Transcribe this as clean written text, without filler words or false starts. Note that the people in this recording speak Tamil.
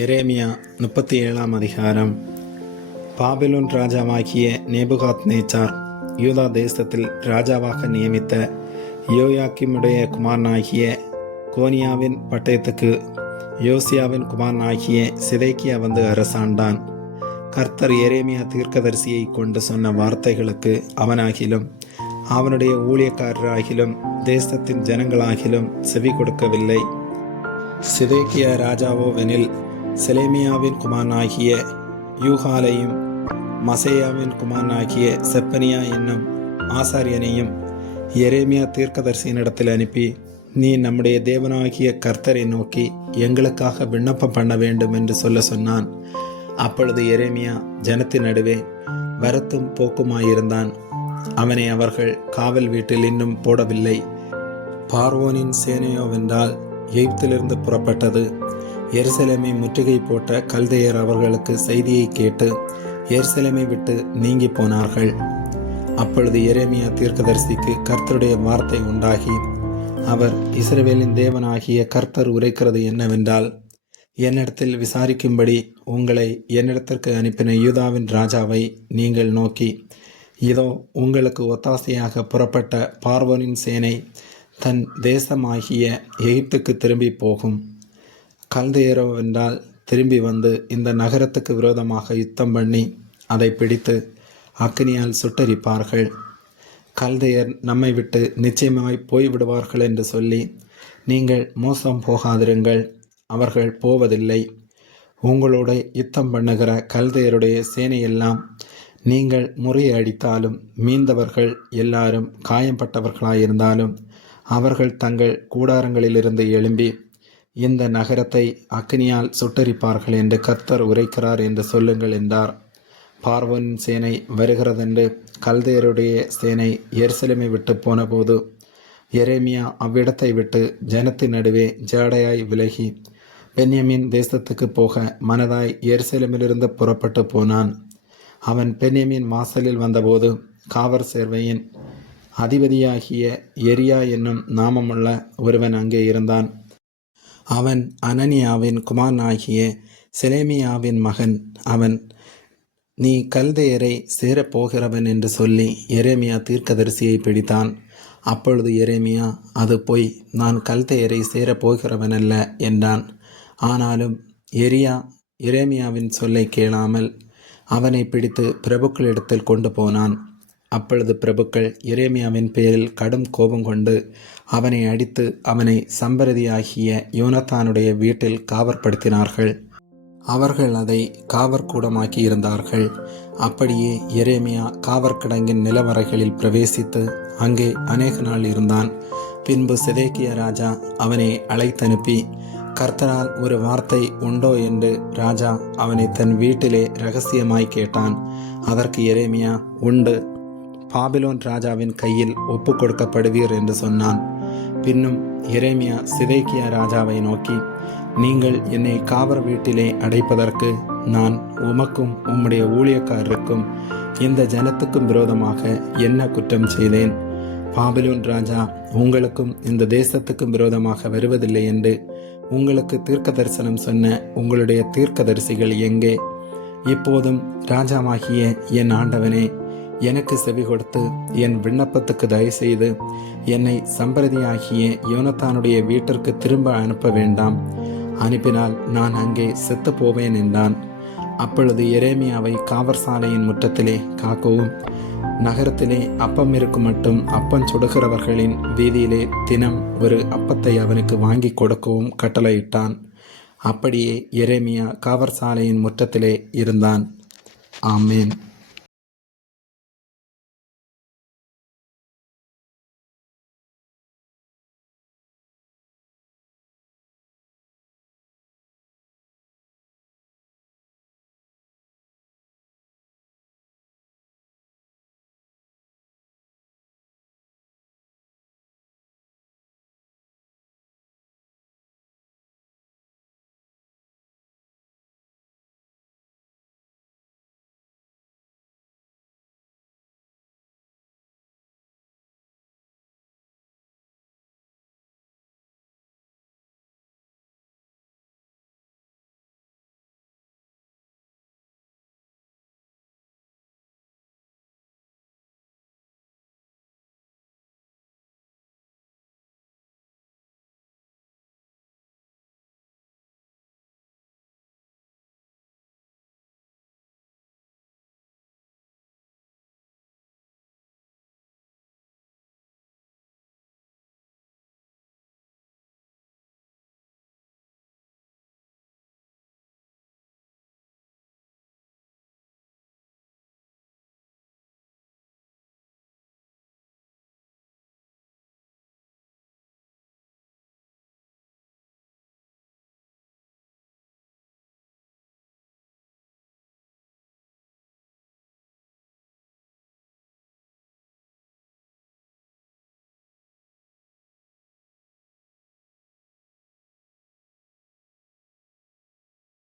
எரேமியா 37 அதிகாரம். பாபிலோன் ராஜாவாகிய நேபுகாத்நேச்சார் யூதா தேசத்தில் ராஜாவாக நியமித்த யோயாக்கிமுடைய குமாரனாகிய கோனியாவின் பட்டயத்துக்கு யோசியாவின் குமாரனாகிய சிதேக்கியா வந்து அரசாண்டான். கர்த்தர் எரேமியா தீர்க்கதரிசியை கொண்டு சொன்ன வார்த்தைகளுக்கு அவனாகிலும் அவனுடைய ஊழியக்காரராகிலும் தேசத்தின் ஜனங்களாகிலும் செவி கொடுக்கவில்லை. சிதேக்கியா ராஜாவோவெனில் செலேமியாவின் குமாரனாகிய யூகாலையும் மசேயாவின் குமாரனாகிய செப்பனியா என்னும் ஆசாரியனையும் எரேமியா தீர்க்கதரிசியினிடத்தில் அனுப்பி, நீ நம்முடைய தேவனாகிய கர்த்தரை நோக்கி எங்களுக்காக விண்ணப்பம் பண்ண வேண்டும் என்று சொல்ல சொன்னான். அப்பொழுது எரேமியா ஜனத்தின் நடுவே வரத்தும் போக்குமாயிருந்தான். அவனை அவர்கள் காவல் வீட்டில் இன்னும் போடவில்லை. பார்வோனின் சேனையோவென்றால் எகிப்திலிருந்து புறப்பட்டது. எருசலேமை முற்றுகை போட்ட கல்தையர் அவர்களுக்கு செய்தியை கேட்டு எருசலேமை விட்டு நீங்கி போனார்கள். அப்பொழுது எரேமியா தீர்க்கதரிசிக்கு கர்த்தருடைய வார்த்தை உண்டாகி, அவர் இஸ்ரவேலின் தேவனாகிய கர்த்தர் உரைக்கிறது என்னவென்றால், என்னிடத்தில் விசாரிக்கும்படி உங்களை என்னிடத்திற்கு அனுப்பின யூதாவின் ராஜாவை நீங்கள் நோக்கி, இதோ உங்களுக்கு ஒத்தாசையாக புறப்பட்ட பார்வோனின் சேனை தன் தேசமாகிய எகிப்துக்கு திரும்பி போகும். கல்தையரோவென்றால் திரும்பி வந்து இந்த நகரத்துக்கு விரோதமாக யுத்தம் பண்ணி அதை பிடித்து அக்கினியால் சுட்டரிப்பார்கள். கல்தையர் நம்மை விட்டு நிச்சயமாய் போய்விடுவார்கள் என்று சொல்லி நீங்கள் மோசம் போகாதிருங்கள். அவர்கள் போவதில்லை. உங்களோட யுத்தம் பண்ணுகிற கல்தையருடைய சேனையெல்லாம் நீங்கள் முறியடித்தாலும் மீந்தவர்கள் எல்லாரும் காயம்பட்டவர்களாயிருந்தாலும் அவர்கள் தங்கள் கூடாரங்களிலிருந்து எழும்பி இந்த நகரத்தை அக்கினியால் சுட்டரிப்பார்கள் என்று கர்த்தர் உரைக்கிறார் என்று சொல்லுங்கள் என்றார். பார்வோனின் சேனை வருகிறதென்று கல்தையருடைய சேனை எருசலேமை விட்டு போனபோது எரேமியா அவ்விடத்தை விட்டு ஜனத்தின் நடுவே ஜாடையாய் விலகி பென்யமீன் தேசத்துக்கு போக மனதாய் எருசலேமிலிருந்து புறப்பட்டு போனான். அவன் பென்யமீன் வாசலில் வந்தபோது காவற் சேர்வையின் அதிபதியாகிய எரியா என்னும் நாமமுள்ள ஒருவன் அங்கே இருந்தான். அவன் அனனியாவின் குமாரனாகிய செலேமியாவின் மகன். அவன், நீ கல்தையரை சேரப்போகிறவன் என்று சொல்லி எரேமியா தீர்க்கதரிசியை பிடித்தான். அப்பொழுது எரேமியா, அது பொய், நான் கல்தையரை சேரப்போகிறவனல்ல என்றான். ஆனாலும் எரியா எரேமியாவின் சொல்லை கேளாமல் அவனை பிடித்து பிரபுக்களிடத்தில் கொண்டு போனான். அப்பொழுது பிரபுக்கள் எரேமியாவின் பேரில் கடும் கோபம் கொண்டு அவனை அடித்து அவனை சம்பரதியாகிய யோனத்தானுடைய வீட்டில் காவற்படுத்தினார்கள். அவர்கள் அதை காவற்கூடமாக்கி இருந்தார்கள். அப்படியே எரேமியா காவற்கிடங்கின் நிலவறைகளில் பிரவேசித்து அங்கே அநேக நாள் இருந்தான். பின்பு சிதேக்கியா ராஜா அவனை அழைத்தனுப்பி, கர்த்தரால் ஒரு வார்த்தை உண்டோ என்று ராஜா அவனை தன் வீட்டிலே இரகசியமாய் கேட்டான். அதற்கு எரேமியா, உண்டு, பாபிலோன் ராஜாவின் கையில் ஒப்பு கொடுக்கப்படுவீர் என்று சொன்னான். பின்னும் எரேமியா சிதேக்கியா ராஜாவை நோக்கி, நீங்கள் என்னை காவற் வீட்டிலே அடைப்பதற்கு நான் உமக்கும் உம்முடைய ஊழியக்காரருக்கும் இந்த ஜனத்துக்கும் விரோதமாக என்ன குற்றம் செய்தேன்? பாபிலோன் ராஜா உங்களுக்கும் இந்த தேசத்துக்கும் விரோதமாக வருவதில்லை என்று உங்களுக்கு தீர்க்க தரிசனம் சொன்ன உங்களுடைய தீர்க்கதரிசிகள் எங்கே? இப்போதும் ராஜாவாகிய என் ஆண்டவனே, எனக்கு செவி கொடுத்து என் விண்ணப்பத்துக்கு தயவு செய்து என்னை சம்பிரதியாகிய யோனத்தானுடைய வீட்டிற்கு திரும்ப அனுப்ப வேண்டாம். அனுப்பினால் நான் அங்கே செத்து போவேன் என்றான். அப்பொழுது எரேமியாவை காவற்சாலையின் முற்றத்திலே காக்கவும் நகரத்திலே அப்பம் இருக்கும் மட்டும் அப்பம் சுடுகிறவர்களின் வீதியிலே தினம் ஒரு அப்பத்தை அவனுக்கு வாங்கி கொடுக்கவும் கட்டளையிட்டான். அப்படியே எரேமியா காவற்சாலையின் முற்றத்திலே இருந்தான். ஆமேன்.